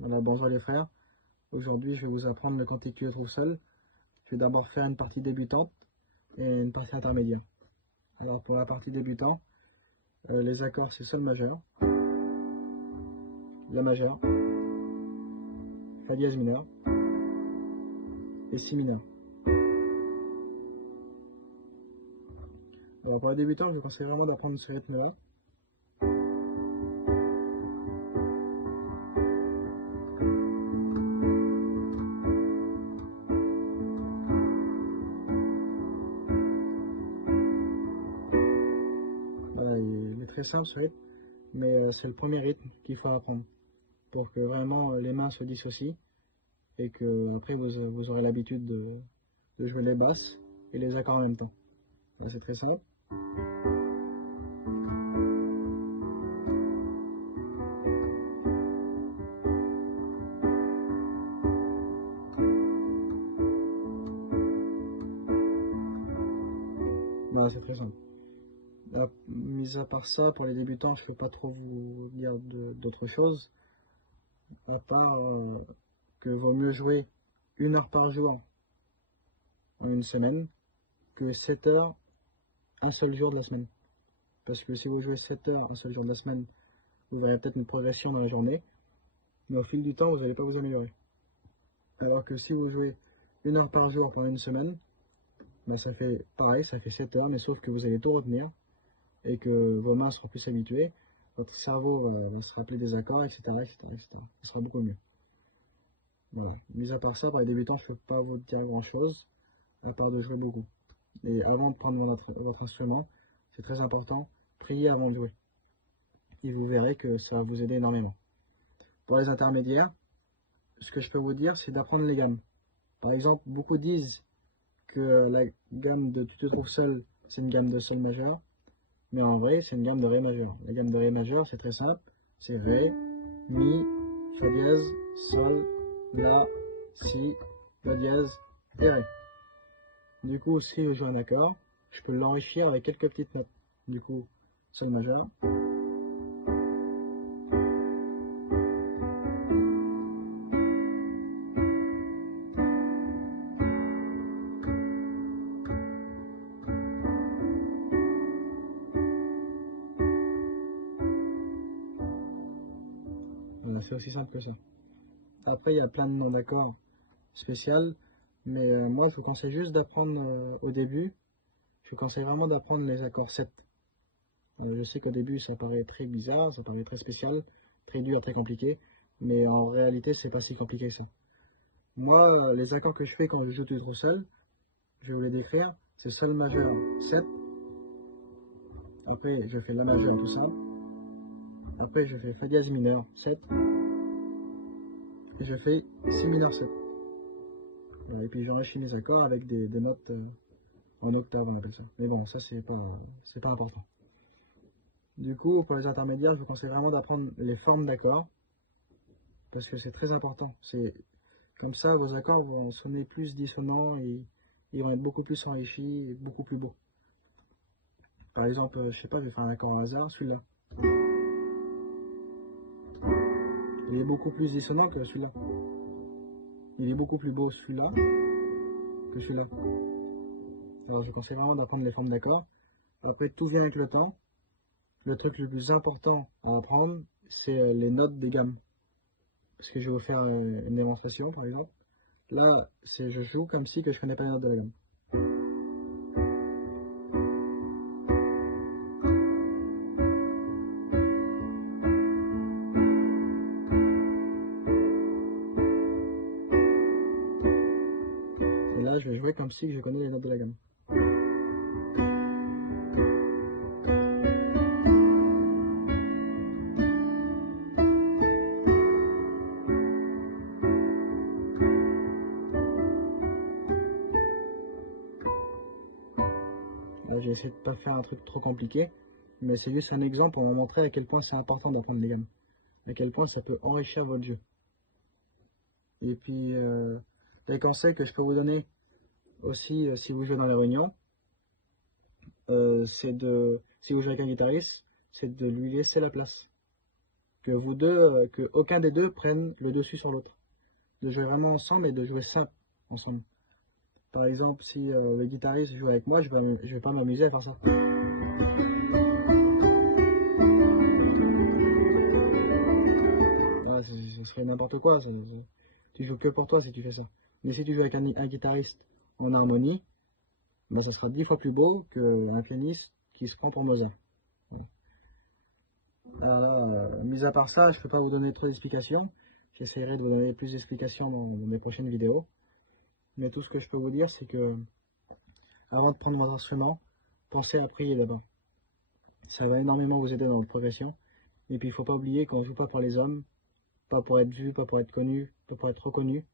Voilà, bonjour les frères. Aujourd'hui, je vais vous apprendre le cantique Tu te trouves seul. Je vais d'abord faire une partie débutante et une partie intermédiaire. Alors pour la partie débutant, les accords c'est Sol majeur, La majeur, Fa dièse mineur et Si mineur. Alors pour les débutants, je vous conseille vraiment d'apprendre ce rythme-là. Voilà, il est très simple ce rythme, mais c'est le premier rythme qu'il faut apprendre pour que vraiment les mains se dissocient et que après vous aurez l'habitude de jouer les basses et les accords en même temps. Voilà, c'est très simple. Voilà, c'est très simple. Mis à part ça, pour les débutants, je ne peux pas trop vous dire d'autres choses, à part que vaut mieux jouer 1 heure par jour en une semaine que 7 heures un seul jour de la semaine. Parce que si vous jouez 7 heures un seul jour de la semaine, vous verrez peut-être une progression dans la journée, mais au fil du temps, vous n'allez pas vous améliorer. Alors que si vous jouez 1 heure par jour pendant une semaine, ben ça fait pareil, ça fait 7 heures, mais sauf que vous allez tout retenir et que vos mains seront plus habituées, votre cerveau va se rappeler des accords, etc., etc. Ça sera beaucoup mieux. Voilà. Mis à part ça, pour les débutants, je ne peux pas vous dire grand-chose, à part de jouer beaucoup. Et avant de prendre votre instrument, c'est très important, priez avant de jouer. Et vous verrez que ça va vous aider énormément. Pour les intermédiaires, ce que je peux vous dire, c'est d'apprendre les gammes. Par exemple, beaucoup disent que la gamme de Tu te trouves seul, c'est une gamme de Sol majeur, mais en vrai, c'est une gamme de Ré majeur. La gamme de Ré majeur, c'est très simple, c'est Ré, Mi, Fa dièse, Sol, La, Si, Do dièse et Ré. Du coup, si je joue un accord, je peux l'enrichir avec quelques petites notes. Du coup, Sol majeur. Voilà, c'est aussi simple que ça. Après, il y a plein de noms d'accords spéciaux, mais moi, je vous conseille juste d'apprendre au début, je vous conseille vraiment d'apprendre les accords 7. Je sais qu'au début, ça paraît très bizarre, ça paraît très spécial, très dur, très compliqué, mais en réalité, c'est pas si compliqué que ça. Moi, les accords que je fais quand je joue tout seul, je vais vous les décrire, c'est Sol majeur 7, après je fais La majeur tout simple, après je fais Fa dièse mineur 7, et je fais Si mineur 7. Voilà, et puis j'enrichis mes accords avec des notes en octave, on appelle ça. Mais bon, ça c'est pas important. Du coup, pour les intermédiaires, je vous conseille vraiment d'apprendre les formes d'accords, parce que c'est très important. C'est comme ça, vos accords vont sonner plus dissonants et ils vont être beaucoup plus enrichis et beaucoup plus beaux. Par exemple, je sais pas, je vais faire un accord au hasard, celui-là. Il est beaucoup plus dissonant que celui-là. Il est beaucoup plus beau celui-là que celui-là. Alors je conseille vraiment d'apprendre les formes d'accords. Après, tout vient avec le temps. Le truc le plus important à apprendre, c'est les notes des gammes. Parce que je vais vous faire une démonstration, par exemple. Là, je joue comme si que je connais pas les notes de la gamme. Et là, je vais jouer comme si que je connais les notes de la gamme. Là, j'ai essayé de pas faire un truc trop compliqué, mais c'est juste un exemple pour vous montrer à quel point c'est important d'apprendre les gammes. À quel point ça peut enrichir votre jeu. Et puis, les conseils que je peux vous donner aussi si vous jouez dans les réunions, si vous jouez avec un guitariste, c'est de lui laisser la place. que vous deux, que aucun des deux prenne le dessus sur l'autre. De jouer vraiment ensemble et de jouer simple ensemble. Par exemple, si le guitariste joue avec moi, je vais pas m'amuser à faire ça. Voilà, ce serait n'importe quoi. Tu joues que pour toi si tu fais ça. Mais si tu joues avec un guitariste en harmonie, bah, ça sera 10 fois plus beau qu'un pianiste qui se prend pour Mozart. Voilà. Alors, mis à part ça, je ne peux pas vous donner trop d'explications. J'essaierai de vous donner plus d'explications dans mes prochaines vidéos. Mais tout ce que je peux vous dire, c'est que avant de prendre votre instrument, pensez à prier d'abord. Ça va énormément vous aider dans votre progression. Et puis il ne faut pas oublier qu'on ne joue pas pour les hommes, pas pour être vu, pas pour être connu, pas pour être reconnu,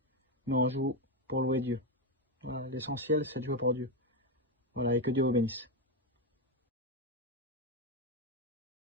mais on joue pour louer Dieu. Voilà, l'essentiel, c'est de jouer pour Dieu. Voilà, et que Dieu vous bénisse.